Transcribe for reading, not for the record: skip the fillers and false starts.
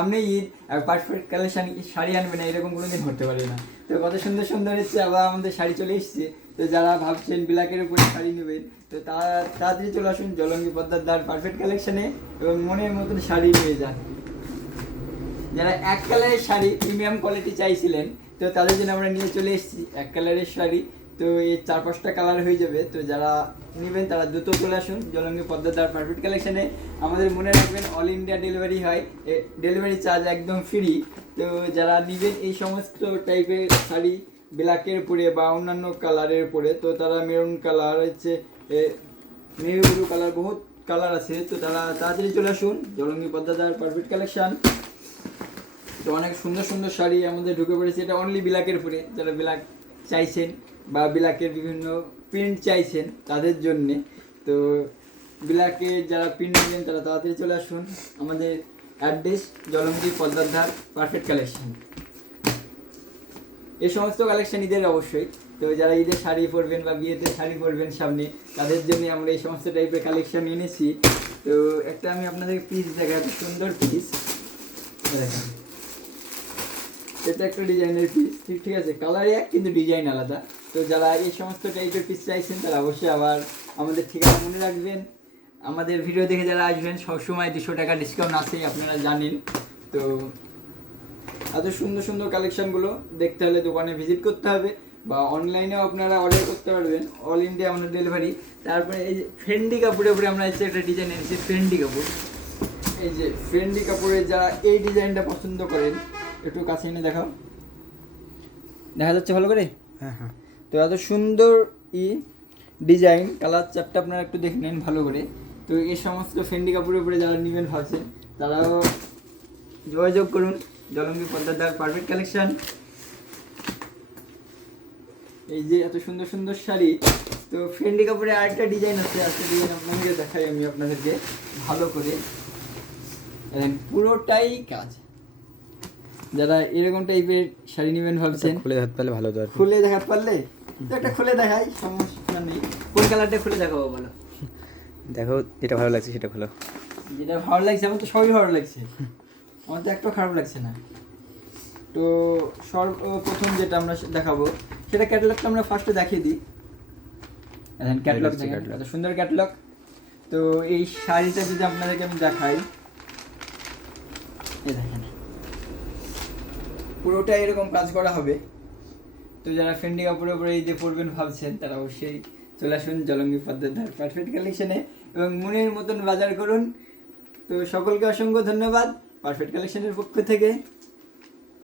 সামনে ঈদ আর perfect collection sari আনবে না এরকম কোনোদিন হতে পারে না। তো কত সুন্দর সুন্দর হচ্ছে আবার আমাদের শাড়ি চলে এসেছে। তো যারা ভাবছেন ব্ল্যাকের উপরে শাড়ি নেবেন তো তারা তাড়াতাড়ি চলে আসুন জলঙ্গি পদ্মার পারফেক্ট কালেকশনে এবং মনের মতন শাড়ি নিয়ে যান। যারা এক কালারের শাড়ি প্রিমিয়াম কোয়ালিটি চাইছিলেন তো তাদের জন্য আমরা নিয়ে চলে এসেছি এক কালারের শাড়ি। তো এই 4-5টা কালার হয়ে যাবে। তো যারা নেবেন তারা দ্রুত চলে আসুন জলঙ্গি পদ্মার পারফেক্ট কালেকশনে। আমাদের মনে রাখবেন অল ইন্ডিয়া ডেলিভারি হয়, ডেলিভারি চার্জ একদম ফ্রি। তো যারা নেবেন এই সমস্ত টাইপের শাড়ি ব্ল্যাকের উপরে বা অন্যান্য কালারের উপরে, তো তারা মেরুন কালার হচ্ছে মেরু ব্লু কালার বহুত কালার আছে। তো তারা তাড়াতাড়ি চলে আসুন জলঙ্গি পদ্মার পারফেক্ট কালেকশন। তো অনেক সুন্দর সুন্দর শাড়ি আমাদের ঢুকে পড়েছে। এটা অনলি ব্ল্যাকের উপরে, যারা ব্ল্যাক চাইছেন বা ব্ল্যাকের বিভিন্ন প্রিন্ট চাইছেন তাদের জন্যে। তো ব্ল্যাকের যারা প্রিন্ট নেবেন তারা তাড়াতাড়ি চলে আসুন। আমাদের অ্যাড্রেস জলঙ্গি পদ্মার পারফেক্ট কালেকশন। এই সমস্ত কালেকশন ঈদের অবশ্যই। তো যারা ঈদের শাড়ি পরবেন বা বিয়েতে শাড়ি পরবেন সামনে তাদের জন্য আমরা এই সমস্ত টাইপের কালেকশন এনেছি। তো একটা আমি আপনাদের পিস দেখাই, এত সুন্দর পিস দেখেন। এটা একটা ডিজাইনের পিস, ঠিক আছে, কালার এক কিন্তু ডিজাইন আলাদা। তো যারা এই সমস্ত টাইপের পিস চাইছেন তারা অবশ্যই আবার আমাদের ঠিকানা মনে রাখবেন। আমাদের ভিডিও দেখে যারা আসবেন সবসময় 200 টাকা ডিসকাউন্ট আছেই, আপনারা জানেন। তো এত সুন্দর সুন্দর কালেকশনগুলো দেখতে হলে দোকানে ভিজিট করতে হবে বা অনলাইনেও আপনারা অর্ডার করতে পারবেন, অল ইন্ডিয়া আমাদের ডেলিভারি। তারপরে এই যে ফ্রেন্ডি কাপড়ের উপরে আমরা হচ্ছে একটা ডিজাইন এনেছি, ফ্রেন্ডি কাপড়। এই যে ফ্রেন্ডি কাপড়ে যারা এই ডিজাইনটা পছন্দ করেন একটু কাছে এনে দেখাও, দেখা যাচ্ছে ভালো করে? হ্যাঁ হ্যাঁ। তো এত সুন্দর ডিজাইন, কালার চারটা আপনারা একটু দেখে নেন ভালো করে। তো এই সমস্ত ফেন্ডি কাপড়ের উপরে যারা নেবেন ভাবছেন তারাও যোগাযোগ করুন জলঙ্গি পদ্মার পারফেক্ট কালেকশন। এই যে এত সুন্দর সুন্দর শাড়ি। তো ফেন্ডি কাপড়ে আরেকটা ডিজাইন আছে, আরেকটা ডিজাইন আপনাদের দেখাই আমি আপনাদেরকে ভালো করে। পুরোটাই কাজ। যারা এরকম টাইপের শাড়ি নেবেন ভাবছেন, খুলে দেখাতে পারলে ভালো হতো। খুলে দেখাতে পারলে তো একটা খুলে দেখাই, সমস্যা নেই। কোন কালারটা খুলে দেখাবো বলো? দেখো যেটা ভালো লাগছে সেটা খোলো। যেটা ভালো লাগছে, আমার তো সবই ভালো লাগছে, আমার তো একটু খারাপ লাগছে না। তো সর্বপ্রথম যেটা আমরা দেখাবো সেটা ক্যাটালগটা আমরা ফার্স্টে দেখিয়ে দিই। ক্যাটালগ, এত সুন্দর ক্যাটালগ। তো এই শাড়িটা যদি আপনাদেরকে আমি দেখাই, এই দেখেন পুরোটা এরকম কাজ করা হবে। তো যারা ফেন্ডি কাপড়ের উপরে এই যে পরবেন ভাবছেন তারা অবশ্যই চলে আসুন জলঙ্গি পদ্মার পারফেক্ট কালেকশনে এবং মনের মতন বাজার করুন। তো সকলকে অসংখ্য ধন্যবাদ পারফেক্ট কালেকশনের পক্ষ থেকে।